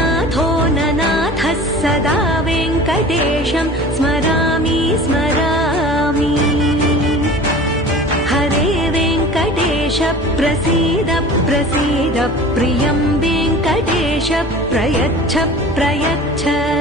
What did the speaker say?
नाथो ननाथः सदा वेङ्कटेशं स्मरामि स्मरामि। हरे वेङ्कटेश प्रसीद प्रसीद प्रियं वेङ्कटेश प्रयच्छ प्रयच्छ।